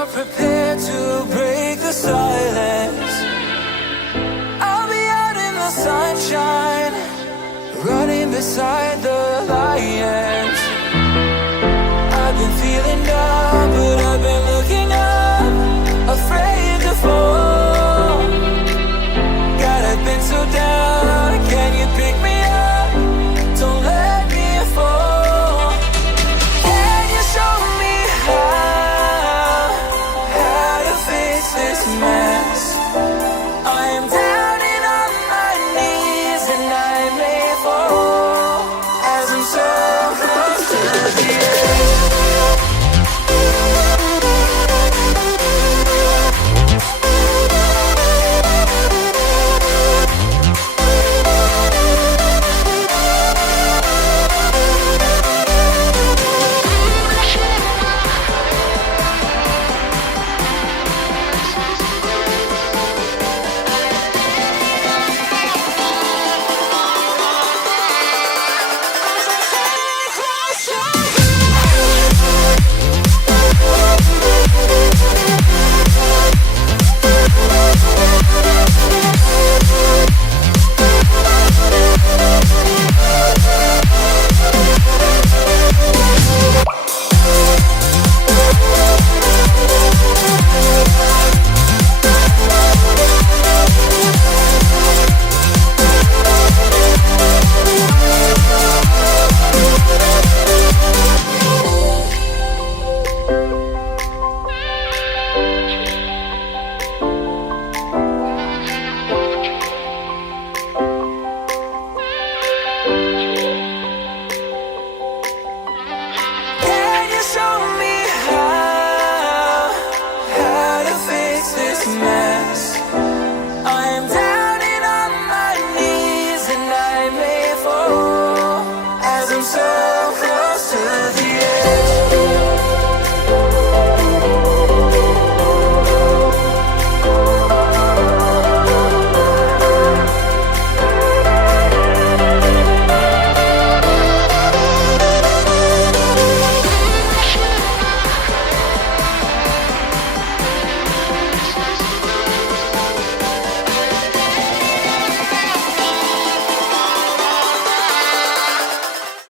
are prepared to break the silence, I'll be out in the sunshine, running beside the lions. I've been feeling down, but I've been looking up, afraid to fall. God, I've been so down, can you pick me up? Don't let me fall. Can you show me how to fix this mess? I am down and on my knees, and I may fall as I'm so close to the edge. I'm so